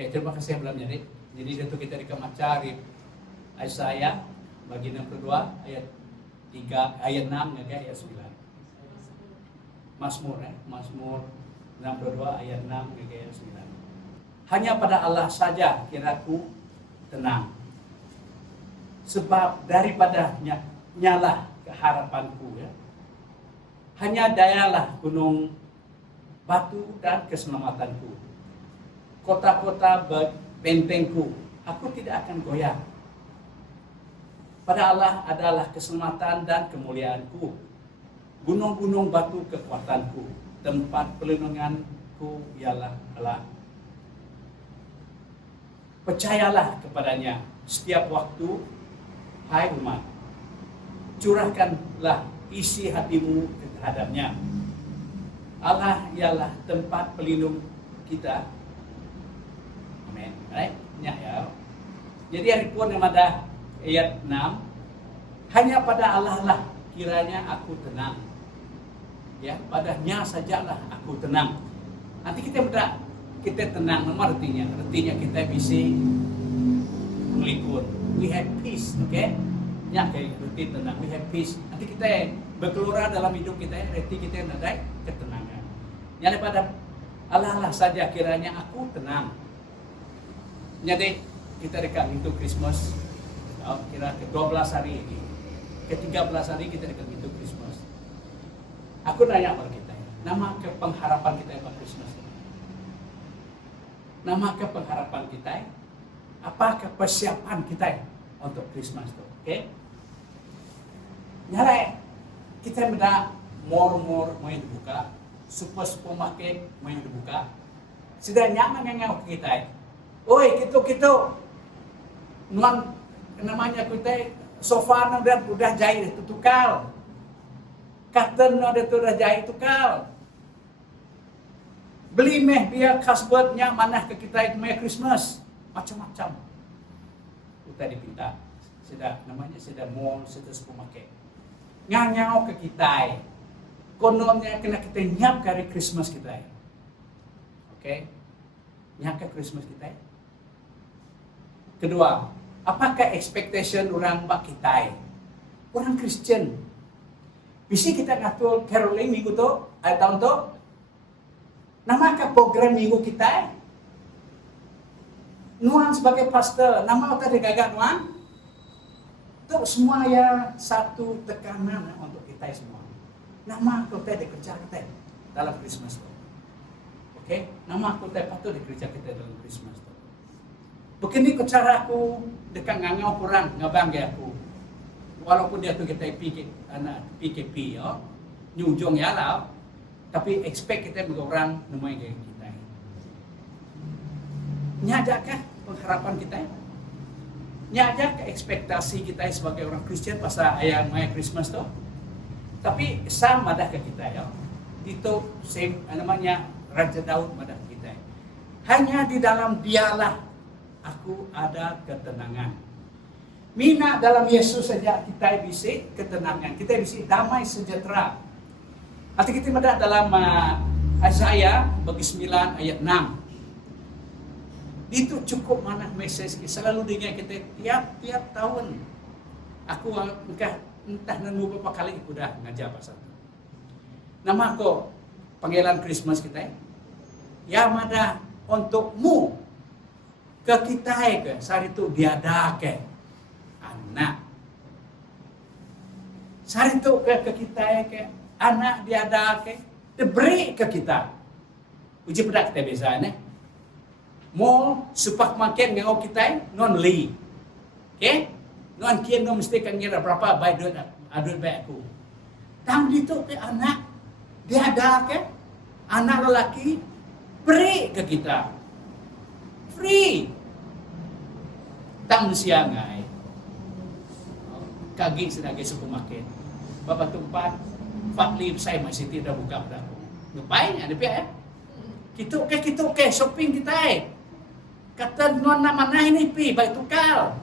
Oke, terima kasih belum jadi. Jadi itu kita cari Yesaya bagi 62 ayat 3 ayat 6 ya ayat 9. Mazmur Mazmur 62 ayat 6 ya ayat 9. Hanya pada Allah saja kiraku tenang. Sebab daripada nyalah keharapanku ya. Hanya dayalah gunung batu dan keselamatanku. Kota-kota bentengku, aku tidak akan goyah. Pada Allah adalah keselamatan dan kemuliaanku. Gunung-gunung batu kekuatanku. Tempat perlindunganku ialah Allah. Percayalah kepadanya setiap waktu, hai umat. Curahkanlah isi hatimu terhadapnya. Allah ialah tempat pelindung kita. Amin. Baik, ya. Jadi hari pun yang ada ayat 6, hanya pada Allah lah kiranya aku tenang. Ya, padanya sajalah aku tenang. Nanti kita tenang, nama artinya kita bisa meliput. We have peace, okay? Ya, kayak arti tenang, we have peace. Nanti kita berkelura dalam hidup kita, arti kita ada ketenangan. Yang daripada Allah lah saja kiranya aku tenang. Jadi kita dekat itu Christmas, kira ke 12 hari ini, ke 13 hari kita dekat itu Christmas. Aku nanya kepada kita, nama ke pengharapan kita apa Christmas? Nama ke pengharapan kita, apakah persiapan kita untuk Christmas itu? Oke? Nyala kita benda mall mau dibuka, supermarket mau dibuka, sudah nyaman ngengau kita. Oi, gitu. Nuan namanya kita sofa udah jahit itu tukal. Curtain udah jahit tukal. Beli meh biar kasbetnya mana ke kita itu meh Christmas. Macam-macam. Kita dipinta. Sudah mall, sudah supermarket. Nganyau ke kita. Kononnya kena kita nyiap hari Christmas kita. Oke? Nyiap ke Christmas kita. Kedua, apakah expectation orang bak kita? Orang Kristen. Bisa kita ngatur caroling minggu tu, tahun tu? Namakah program minggu kita? Nuan sebagai pastor, nama kita digagak Nuan? Itu semua ya satu tekanan untuk kita semua. Nama kita dikerja kita dalam Christmas tu. Oke? Nama kita patut dikerja kita dalam Christmas tu. Begini ke cara aku dekat ngangau kurang ngabangga aku. Walaupun dia tu kita PKP ya, nyujung ya lah. Tapi expect kita orang nemai kita. Nyajakah pengharapan kita? Nyajakah ekspektasi kita sebagai orang Kristen pasal ayam Maya Christmas tu? Tapi sama dah ke kita ya. Itu same namanya Raja Daud madah kita. Hanya di dalam dialah aku ada ketenangan. Mina dalam Yesus saja kita bisa ketenangan. Kita bisa damai sejahtera. Nanti kita melihat dalam Yesaya bagi 9 ayat 6. Itu cukup mana message selalu dengan kita tiap tahun. Aku entah nemu berapa kali aku dah ngajar pasal itu. Nama aku panggilan Christmas kita. Ya mada untukmu. Ke kita ke saat itu diada ke anak. Saat itu ke kita ke anak diada ke diberi ke kita. Uji pedak kita biasa ne. Mall supermarket ngau kita non li. Okay? Non kian non mesti kan ngira berapa baik duit baik aku. Tang itu ke anak diada ke anak lelaki beri ke kita. Free. Tang siangai. Kagi sebagai supermarket. Bapak tempat Pak Lip saya masih tidak buka pada aku. Ngapain ada pihak? Kita shopping kita. Kata nona mana ini pi baik tukar.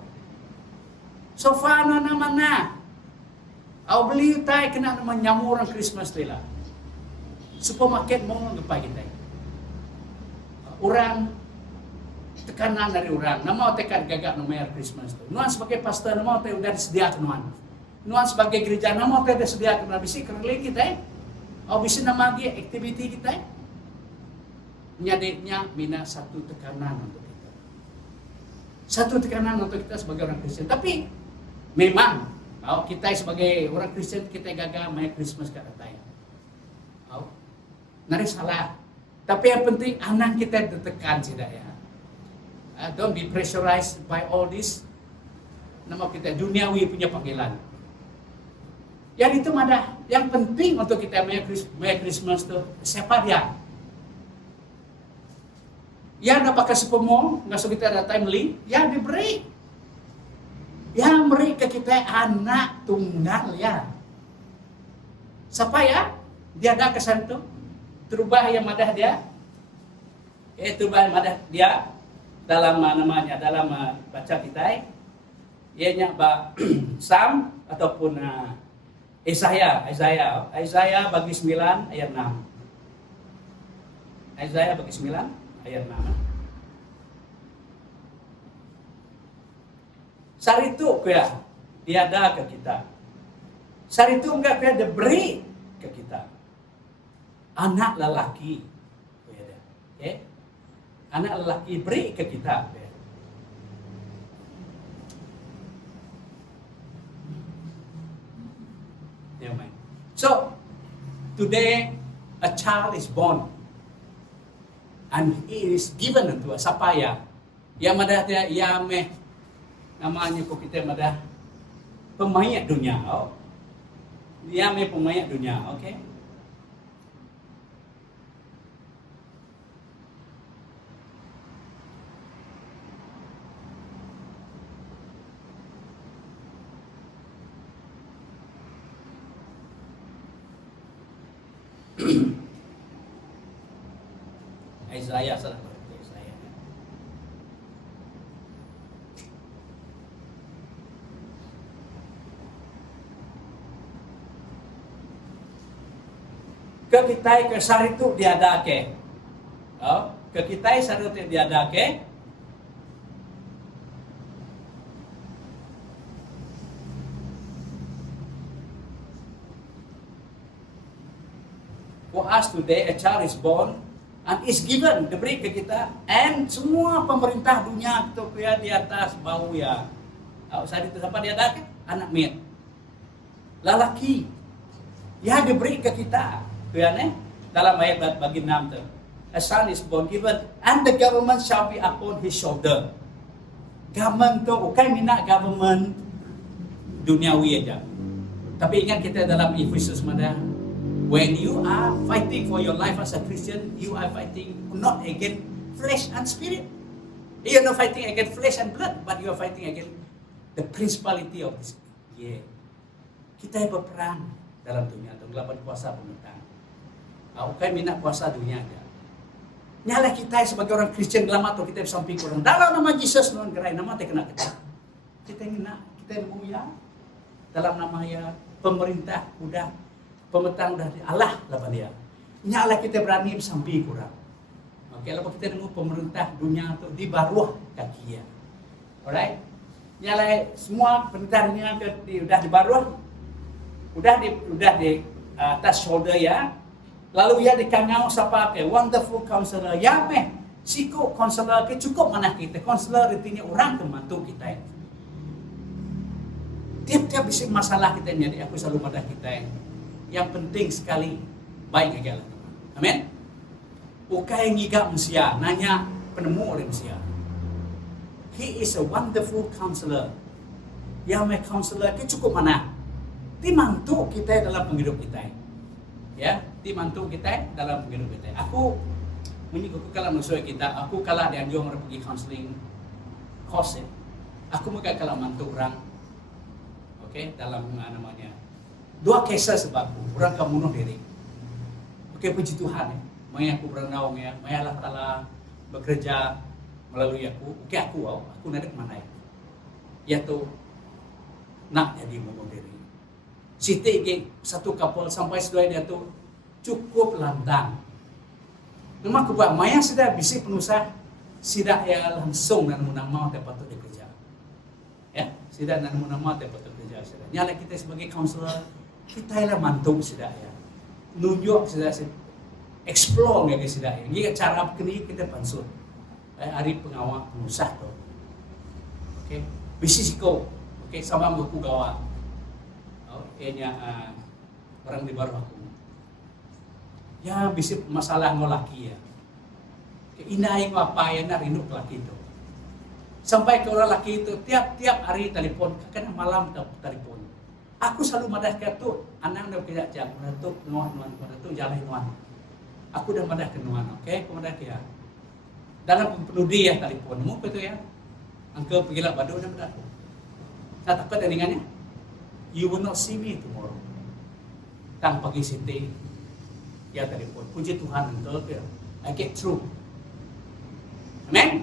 Sofa nona mana? Au beli tai kena nama nyamur orang Christmas tu lah. Supermarket mau ngapain kita? Orang tekanan dari orang. Nama tekan gagak nomor Christmas tu. Nuan sebagai pastor nama te udah disediakan nuan. Nuan sebagai gereja nama te udah disediakan bisi kerling kita. Oh bisi nama dia aktiviti kita. Nyadeknya mina satu tekanan untuk kita. Satu tekanan untuk kita sebagai orang Kristen. Tapi memang kalau kita sebagai orang Kristen kita gagak main Christmas kat datang. Oh, nari salah. Tapi yang penting anak kita ditekan tidak ya. Don't be pressurized by all this. Nama kita duniawi punya panggilan. Yang itu mana? Yang penting untuk kita Merry Christmas tu siapa dia? Ya nak pakai sepemo, ngasuh kita ada timely, ya diberi. Ya beri ke kita anak tunggal ya. Siapa ya? Dia ada kesan tu. Terubah yang madah dia. Terubah yang madah dia. Dalam namanya dalam baca kita ianya Sam ataupun Isaiah bagi 9 ayat 6. Isaiah bagi 9 ayat 6. Saritu kaya tiada ke kita. Saritu enggak kaya diberi ke kita. Anak lelaki. Okay? Anak lelaki beri ke kita. So, today a child is born and he is given unto us. Siapa ya? Yang madah dia yame namanya ko kita madah pemain dunia. Oh. Yame pemain dunia, okay? Isaiah salah Isaiah. Ke kita ke saritu diadake. Oh, ke kita saritu diadake. For us today, a child is born and is given, diberi ke kita, and semua pemerintah dunia itu ya di atas bau ya. Saat itu siapa dia ada? Anak mit, lelaki, ya diberi ke kita, ya nih dalam ayat bagi 6 tu. A son is born given, and the government shall be upon his shoulder. Government tu bukan minat government duniawi aja. Tapi ingat kita dalam Efesus mana? When you are fighting for your life as a Christian, you are fighting not against flesh and spirit. You are not fighting against flesh and blood, but you are fighting against the principality of this. Yeah. Kita berperang dalam dunia untuk melawan kuasa pemerintahan. Bukan minat kuasa dunia aja. Nyala kita sebagai orang Kristen lama tu kita samping kurang. Dalam nama Yesus non gerai nama kita kena kita. Kita minat, kita mulia dalam nama ya pemerintah udah. Pemerintah dari Allah lawan dia. Nyala kita berani sampai kurang. Okey, lalu kita nemu pemerintah dunia tu di bawah kaki ya. Alright? Nyala semua pemerintah dunia udah di bawah. Udah di atas shoulder ya. Lalu ya dikangau siapa ke wonderful counselor ya meh. Siku counselor ke cukup mana kita. Counselor artinya orang pembantu kita. Tiap-tiap bisik masalah kita jadi aku selalu pada kita. Yang penting sekali baik aja lah. Amin. Bukan ngiga manusia, nanya penemu oleh manusia. He is a wonderful counselor. Yang me counselor itu cukup mana? Dimantu kita dalam penghidup kita. Ya, dimantu kita dalam penghidup kita. Aku kalau manusia kita, aku kalah dianjur orang pergi counseling course. Aku mungkin kalau mantu orang. Oke, dalam namanya. 2 kisah sebabku, orang kamu bunuh diri. Oke, puji Tuhan ya. Maya aku berenang ya, Maya Allah Ta'ala bekerja melalui aku. Oke, aku narik mana ya? Ya tuh, nak jadi bunuh diri. Siti satu kapal sampai sedoi dia tuh cukup landang. Memang aku buat Maya sudah bisa penusah sida ya langsung nan munang mau te patut dikerja. Ya, sida nan munang mau te patut kerja sida. Nyala kita sebagai counselor, kita lah mantung sida ya. Nunjuk sida explore ngege sida ya. Ngi cara kini kita pansut. Hari pengawal pengusaha tu. Okey, bisnis ko. Okey, sama aku gawa. Nya orang di baru aku. Ya bisip masalah ngolaki ya. Inai ko apa ya na rinuk laki itu. Sampai ke orang laki itu tiap hari telepon, kadang malam telepon. Aku selalu madah ke tu, anak dah kerja jam, tu nuan tu jalan nuan. Aku dah madah ke nuan, okey, aku madah dia. Dalam penudi ya telepon, mu betul ya. Angka pergilah badu dah madah aku. Tak takut dengannya. You will not see me tomorrow. Tang pagi siti, ya telepon. Puji Tuhan betul dia. I get through. Amen.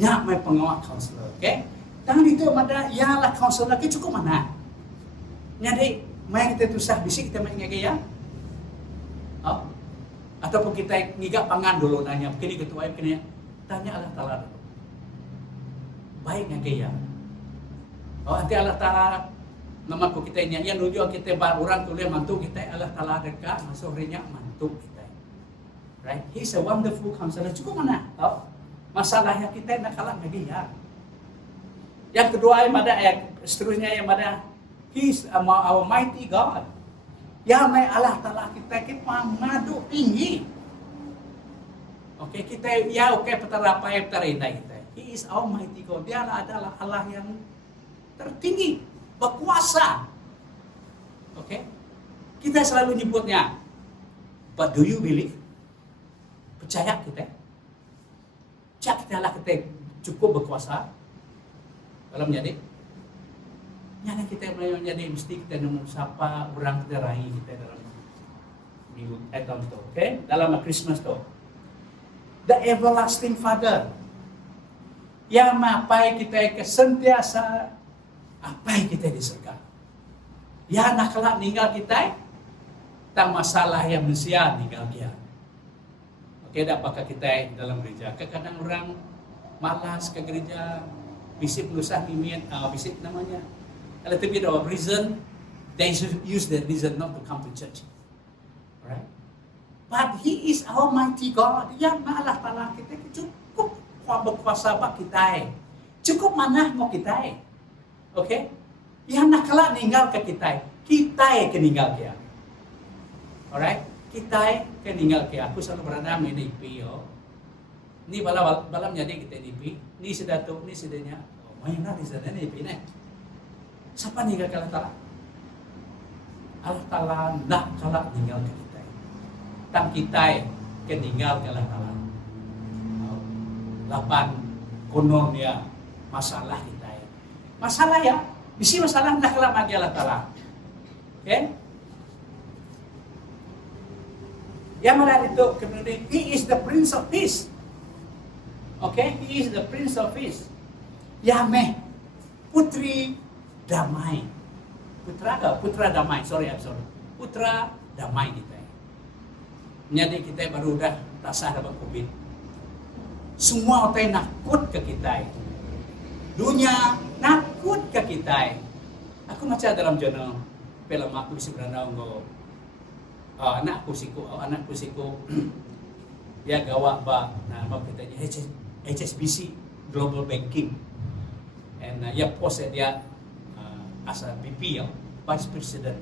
Nya mai pengawal counselor, okay? Tangan itu ada ya lah counselor ke cukup mana? Nyari mai kita tusah bisik kita mai ngege ya. Oh. Ataupun kita ngiga pangan dulu nanya, kini ketua kini tanya Allah Taala dulu. Baik ngege ya. Oh, nanti Allah Taala nama ko kita nya ya nuju kita bar orang tulis mantu kita Allah Taala dekat masuk rinya mantu kita. Right? He's a wonderful counselor. Cukup mana? Oh. Masalahnya kita nak kalah lagi ya. Yang kedua yang ada seterusnya yang ada He's our mighty God. Ya mai Allah Taala kita madu tinggi. Okey kita ya okey petarapai petarinda kita. He is our mighty God. Dia adalah Allah yang tertinggi, berkuasa. Okey. Kita selalu nyebutnya. But do you believe? Percaya kita? Cak kita lah kita cukup berkuasa dalam menjadi nyana kita menjadi mesti kita nemu siapa orang kita raih kita dalam minggu tahun tu, okay? Dalam Christmas tu, the everlasting Father yang mapai kita kesentiasa apai kita di surga. Ya nak kelak ninggal kita, tak masalah yang mensia ninggal dia. Oke, apakah kita dalam gereja? Kadang orang malas ke gereja, bisip lusah imian, bisip namanya. A little bit of reason, they use the reason not to come to church. Right? But He is Almighty God. Yang Allah Taala kita cukup berkuasa bak kita. Cukup mana mau kita. Oke? Yang nak kalah ninggal ke kita keninggal dia. Alright? Kita keninggal ke aku selalu berada di NIP yo. Ni balam jadi kita NIP, ni sudah tu, ni sudahnya. Oh, mana di sana NIP ni? Siapa ninggal ke Allah Taala? Allah Taala nak kalah ninggal ke kita. Tang kita keninggal ke Allah Taala. Lapan konon ya masalah kita. Masalah ya, bisi masalah nak kalah bagi Allah Taala. Okay? Yang mana itu kemudian He is the Prince of Peace. Okay, He is the Prince of Peace. Yahmeh, Putri Damai. Putra Damai. Sorry. Putra Damai kita. Jadi kita baru dah tak sah dapat COVID. Semua orang nakut ke kita. Dunia nakut ke kita. Aku baca dalam jurnal film aku sebenarnya anakku siku ya gawa ba nama kita HSBC Global Banking and ya post dia as a VP Vice President.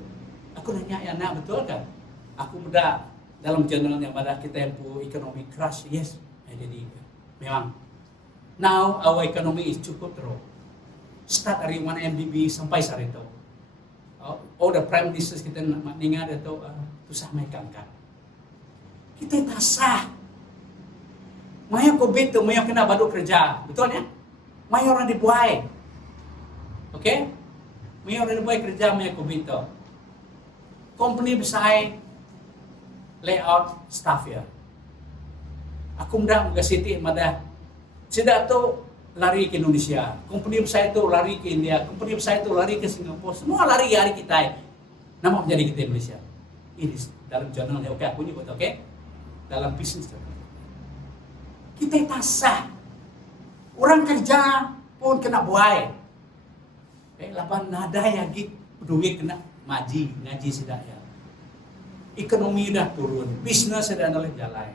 Aku nanya ya nak betul kan? Aku muda dalam jurnalnya pada kita yang pu economic crash. Yes, jadi memang now our economy is cukup teruk. Start dari 1 MBB sampai saat itu. All the prime ministers kita ningat itu susah mereka angkat. Kita tak sah. Maya COVID tu, maya kena badu kerja. Betul ya? Maya orang dibuai. Okay? Maya orang dibuai kerja, maya COVID tu. Company besar layout staff ya. Aku mudah ke City madah. Sudah tu lari ke Indonesia. Company besar itu lari ke India. Company besar itu lari ke Singapura. Semua lari hari kita. Nama menjadi kita Indonesia. Ini dalam jurnalnya, oke, aku nyebut, oke? Dalam bisnis. Kita tak sah. Orang kerja pun kena buai. Lapan nada yang duit kena ngaji sedaya. Ekonomi dah turun, bisnes sudah nolak jalan.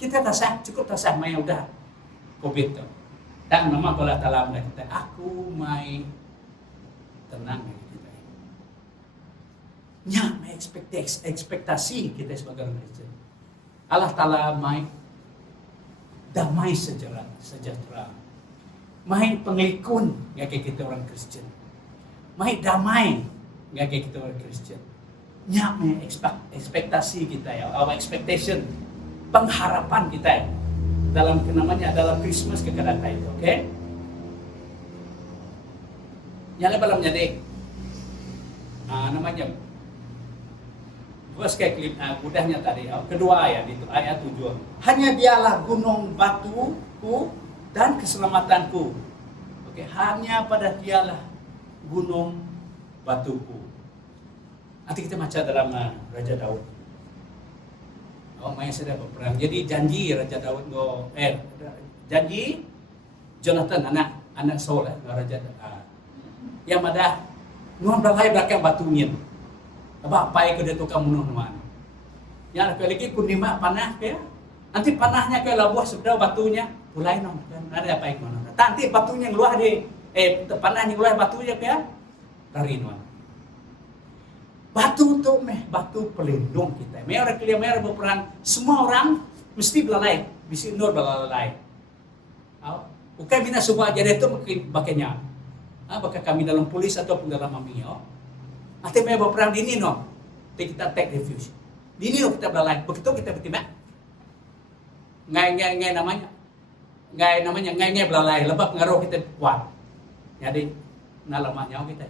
Kita cukup tasah main udah COVID tu. Dan nama kalau dalam kita, aku mai tenang kita. Nya mai ekspektasi kita sebagai orang Kristen. Allah Taala mai damai sejahtera. Mai pengelikun ngake kita orang Kristen. Mai damai ngake kita orang Kristen. Nya mai ekspektasi kita ya, our expectation, pengharapan kita ya. Dalam namanya dalam Christmas kekadatan itu, oke? Nyala balam jadi, namanya verse kayak klip mudahnya tadi, kedua ayat itu ayat 7. Hanya dialah gunung batuku dan keselamatanku. Oke, hanya pada dialah gunung batuku. Nanti kita baca dalam Raja Daud. Maya sudah berperang. Jadi janji Raja Daud janji Jonathan anak Saul Raja yang ada nuan balai belakang batunya. Apa ke dia tukang bunuh nuan. Yang lagi kunima panah ke. Nanti panahnya ke labuh sebelah batunya mulai non kan ada apa yang mana. Nanti batunya yang keluar di panahnya keluar batunya ke dari nuan. Batu itu batu pelindung kita. Orang kuliah berperang, semua orang mesti belalai, mesti nur belalai. Bukan bina semua jadi itu mungkin bakanya. Bakal kami dalam polis ataupun dalam amio. Nanti mereka berperang di ini no. Kita take refuge. Di ini no kita belalai. Begitu kita bertimbang. Ngai namanya belalai. Lebab pengaruh kita kuat. Jadi nalamaknya kita.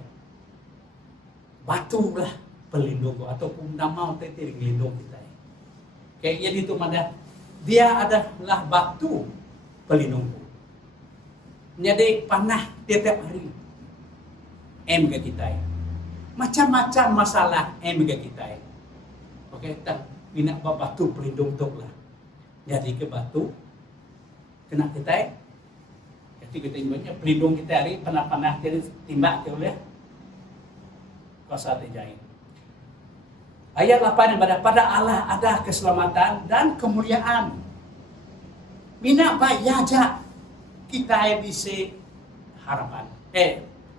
Batu lah pelindung ataupun nama titik pelindung kita. Kayak jadi itu mana dia adalah batu pelindungku. Jadi panah tiap hari ke kita. Macam-macam masalah ke kita. Oke, tak bina batu pelindung tu lah. Jadi ke batu kena kita. Jadi kita ibaratnya pelindung kita hari panah-panah jadi timbak oleh kuasa terjahit. Ayat 8 yang pada Allah ada keselamatan dan kemuliaan. Mina bayaja kita bisa harapan.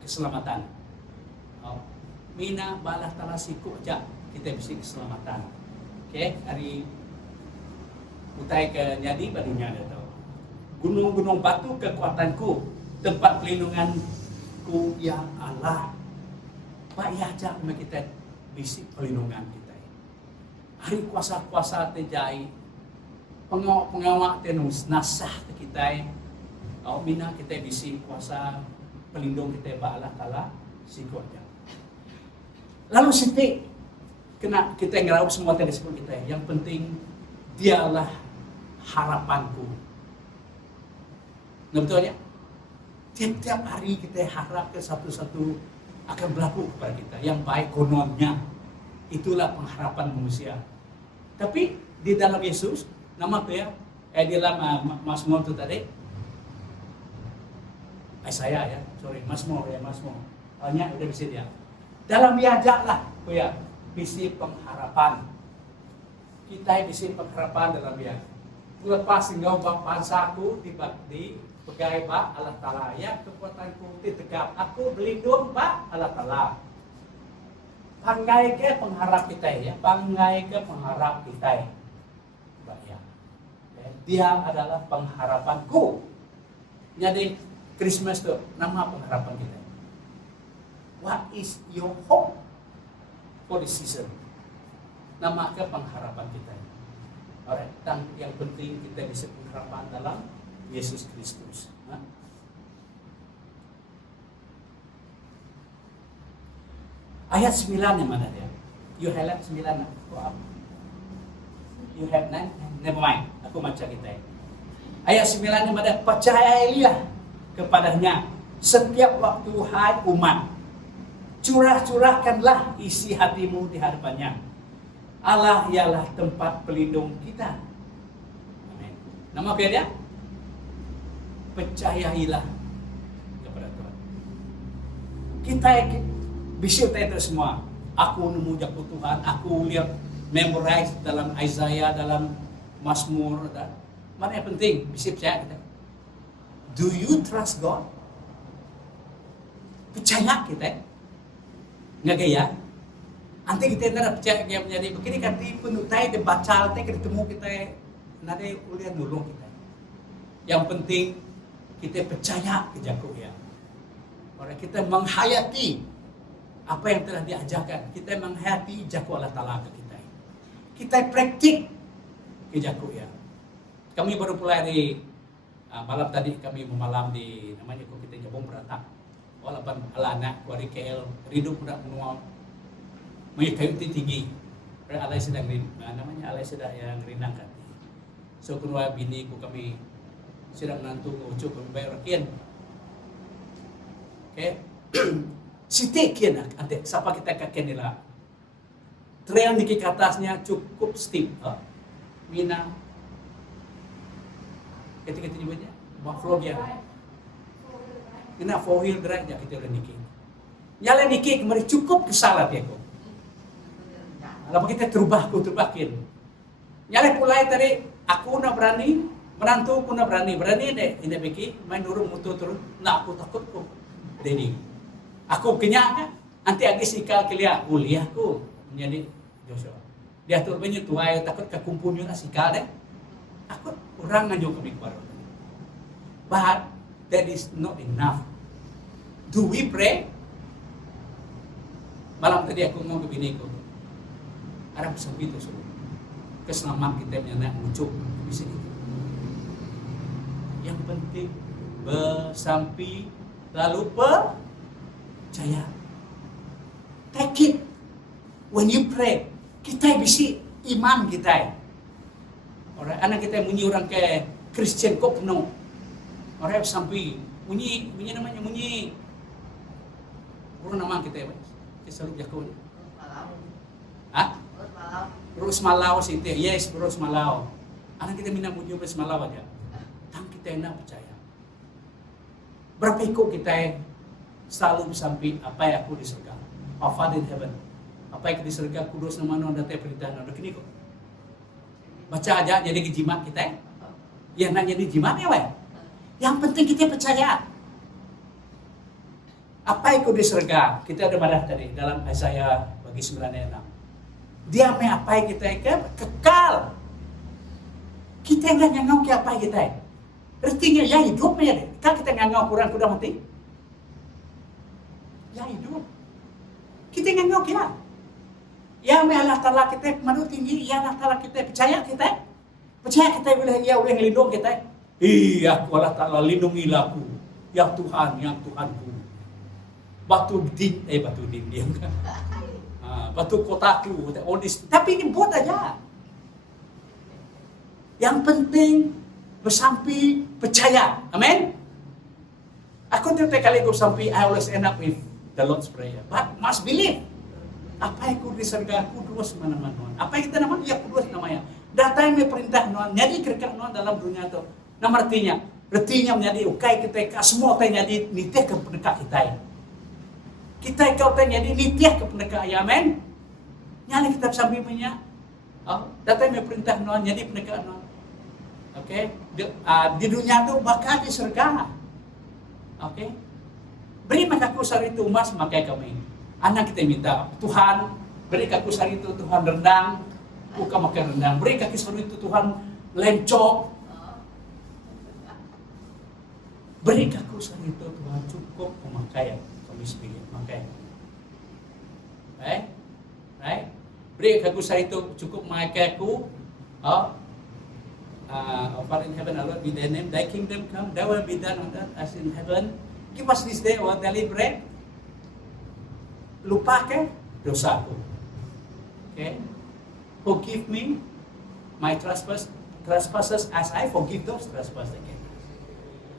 Keselamatan. Mina balah tala siku aja kita bisa keselamatan. Oke, hari utai ke nyadi badunya ada tahu. Gunung-gunung batu kekuatanku, tempat pelindunganku ya Allah. Pak yaja kita bisa pelindungan kita. Hari kuasa-kuasa terjadi, pengawak tenus nasah kita. Mina kita bisa kuasa pelindung kita ba Allah Taala sikonya. Lalu siti kena kita ngeraup semua tadi sebut kita. Yang penting dialah harapanku. Nah betul ya? Tiap-tiap hari kita harap ke satu-satu akan berlaku kepada kita yang baik kononnya. Itulah pengharapan manusia. Tapi di dalam Yesus, nama tu ya, di dalam Mazmur itu tadi, saya ya, sorry, Mazmur. Hanya udah bisa dia. Dalam yajaklah, ya, visi pengharapan. Kita visi pengharapan dalam ya. Lepas tinggal bangsaku di pegai ba Allah Taala ya kekuatanku tegap. Aku berlindung ba Allah Taala. Panggai ke pengharap kita ya, panggai ke pengharap kita ya. Dia adalah pengharapanku. Jadi Christmas itu nama pengharapan kita. What is your hope for this season? Nama ke pengharapan kita. Alright, dan yang penting kita bisa pengharapan dalam Yesus Kristus. Ayat 9 yang mana dia? You highlight 9 You have 9? Never mind. Aku baca kita. Ayat 9 yang mana? Percayailah kepadanya setiap waktu hai umat. Curahkanlah isi hatimu di hadapannya. Allah ialah tempat pelindung kita. Amin. Nama apa dia? percayailah kepada Tuhan. Kita bisa itu semua. Aku nemu jago Tuhan, aku lihat memorize dalam Isaiah, dalam Mazmur. Mana yang penting? Bisa percaya kita. Do you trust God? Percaya kita? Nggak gaya? Nanti kita tidak percaya dia menjadi begini kan di penutai di bacal teh ketemu kita nanti ulian nolong kita. Yang penting kita percaya ke jago ya. Orang kita menghayati apa yang telah diajarkan. Kita menghayati jago Allah Ta'ala ke kita. Kita praktik ke jago ya. Kami baru pulang di malam tadi kami memalam di namanya kok kita nyambung beratap. Walaupun anak kuari KL rindu mudah menua kayu tinggi. Alai sedang namanya alai sedang yang rinang kan. So kedua bini ku kami sedang nantu ucap kami bayar rakian. Okay. Siti kian ante siapa kita kakek nila. Trail di ke atasnya cukup steep. Mina ketika tiba-tiba off-road ya. Kena 4-wheel drive ya kita udah nikah. Nyala nikah kemarin cukup kesalah dia kok. Kalau kita terubahin. Nyala pulai tadi aku nak berani, menantu aku nak berani deh. Ini beki main urung mutu turun. Nak aku takut kok. Jadi aku kenyang nanti agak sikal kelia kuliahku menjadi Joshua. Dia tuh banyak tuai takut kekumpulan sikal deh. Aku orang ngajuk kami keluar. But that is not enough. Do we pray? Malam tadi aku ngomong ke bini ku. Ada pesan itu semua. Keselamatan kita nak muncul di sini. Yang penting bersampi lalu percaya. Take it. When you pray, kita bisa iman kita. Orang anak kita bunyi orang ke Christian kok penuh. Orang sampai bunyi namanya bunyi orang nama kita selalu jago. Terus malau sih itu. Yes, terus malau. Anak kita minat bunyi terus malau aja. Tang kita enak percaya. Berapa ikut kita selalu sampai apa yang aku di surga. Our Father in heaven. Apa yang di surga kudus nama nona teh perintah nona kini kok. Baca aja jadi jimat kita. Ya nak jadi jimat ya weh. Yang penting kita percaya. Apa itu di surga? Kita ada marah tadi dalam Isaiah bagi 9 ayat 6. Dia apa yang kita kekal. Kita enggak ngangau ke apa kita. Artinya ya hidupnya deh. Kan kita ngangau kurang kuda mati. Ya hidup. Kita ngangau ke ya Allah Ta'ala kita manu tinggi. Ya Allah Ta'ala kita percaya kita. Percaya kita boleh ya boleh lindung kita. Iya, Allah Ta'ala lindungilah aku. Ya Tuhan, ya Tuhanku. Batu din dia kan. Batu kotaku, tapi ini buat aja. Yang penting bersampi percaya. Amin. Aku tiap kali aku sampai I always end up with the Lord's Prayer. But must believe. Apa yang aku di surga kudus mana-mana. Apa yang kita namanya? Ya kudus namanya. Datang yang perintah nuan. Jadi kerja nuan dalam dunia itu. Nama artinya menjadi ukai kita semua tanya di nitih ke pendekat kita. Kita kau tanya di nitih ke pendekat ya amin. Nyali kita sambil punya. Datang yang perintah nuan jadi pendekat nuan. Oke. Di dunia itu bakal di surga. Oke. Beri makaku sari itu emas makai kami. Anak kita minta Tuhan beri kaku sari itu Tuhan rendang. Buka makan rendang. Beri kaki sari itu Tuhan lencok. Beri kaku sari itu Tuhan cukup pemakaian kami sendiri makai. Right? Beri kaku sari itu cukup memakai aku. Our Father in heaven, hallowed be thy name. Thy kingdom come, thy will be done on earth as in heaven. Give us this day our daily bread. Lupa ke dosaku. Okay? Forgive me my trespasses as I forgive those trespassers against us.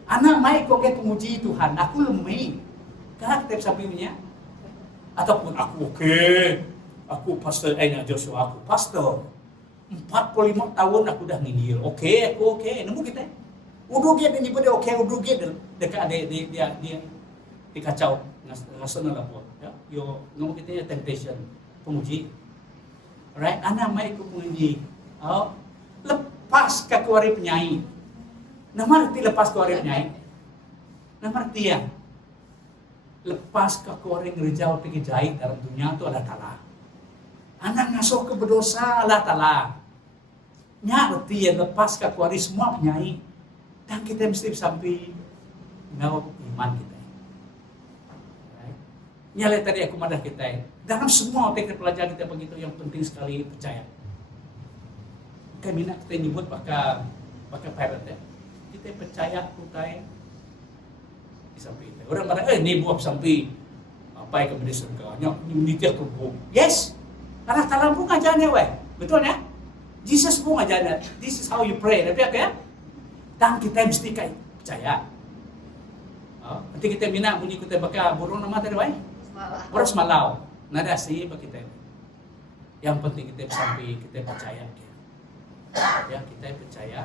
Anak mai kok kayak penguji Tuhan, aku lemah. Karena kita sampingnya. Ataupun aku aku pastor Joshua, aku pastor. 45 tahun aku dah ngindil. Oke, nemu kita. Udugi din ibu dia oke udugi dekat dia dikacau ngasana lah po. Ya, yo ngomong kita ya temptation, penguji. Alright, anak mai ku penguji. Oh, lepas ka kuari penyai. Nama arti lepas kuari penyai. Nama arti ya. Lepas ka kuari ngerjau pergi jahit dalam dunia tu Allah Ta'ala. Anak ngasuh ke berdosa Allah Ta'ala. Nya arti ya lepas ka kuari semua penyai. Dan kita mesti sampai ngau iman kita. Right? Nyala tadi aku madah kita. Dalam semua teknik pelajaran kita begitu yang penting sekali percaya. Kami nak kita nyebut pakai parent ya. Kita percaya kutai sampai kita. Orang pada ni buat sampai apa yang kepada surga. Nyok nitia kubu. Yes. Allah Ta'ala pun ngajarnya weh. Betul ya? Jesus pun ngajarnya. This is how you pray. Tapi apa ya? Dan kita mesti percaya. Nanti kita minat bunyi kita bakal burung nama tadi weh. Boros malau. Nada sih bagi kita. Yang penting kita sampai kita percaya. Ya kita percaya.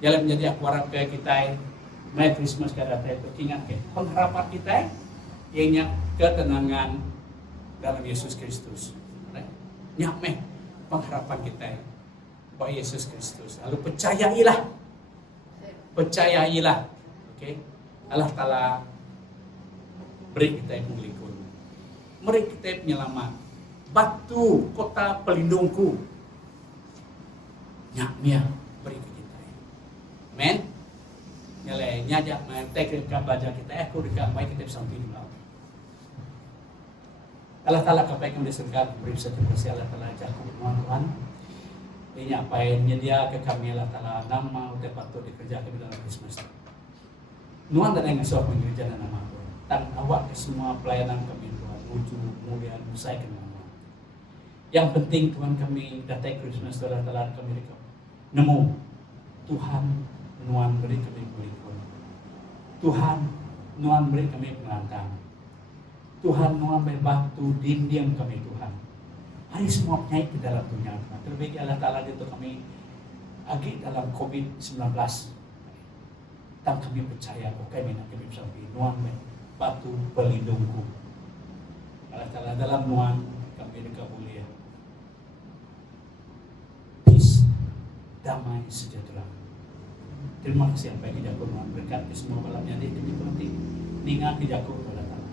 Jalan menjadi aku harap ke kita. Merry Christmas kada kita ingat ke pengharapan kita ianya ketenangan dalam Yesus Kristus. Nyameh pengharapan kita bahwa Yesus Kristus. Lalu percayailah. Oke. Allah Ta'ala beri kita penglikun. Beri kita penyelamat. Batu kota pelindungku. Nyaknya beri ke kita. Amen. Nyalai nyajak mentek ke baca kita aku dekat baik kita sampai di bawah. Allah Ta'ala kapai kami disergap beri satu kasih Allah Ta'ala jaku Tuhan. Ini apa yang menyedia ke kami Allah Ta'ala nama udah patut dikerjakan dalam Christmas. Nuan dan yang ngasuh mengerjakan nama Tuhan. Dan awak ke semua pelayanan kami Tuhan. Uju, mulia, musai ke nama. Yang penting Tuhan kami datang Christmas Allah Ta'ala kami nemu Tuhan Nuan beri kami berikut. Tuhan Nuan beri kami penantang. Tuhan Nuan beri batu dinding kami Tuhan. Hari semua penyakit di dalam dunia. Terlebih Allah Ta'ala itu kami agi dalam COVID-19. Dan kami percaya bahwa kami nak kami sampai Nuan beri batu pelindungku. Allah Ta'ala dalam Nuan kami dikabuli. Peace, damai sejahtera. Terima kasih apa yang dijago Tuhan berkat di semua malamnya di penting ningat dijago Allah Ta'ala.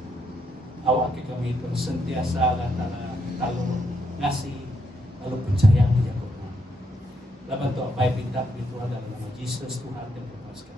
Awak ke kami itu sentiasa Allah Ta'ala lalu ngasih lalu percaya dijago Tuhan. Lalu apa yang minta Tuhan dalam nama Yesus Tuhan dan berkuasa.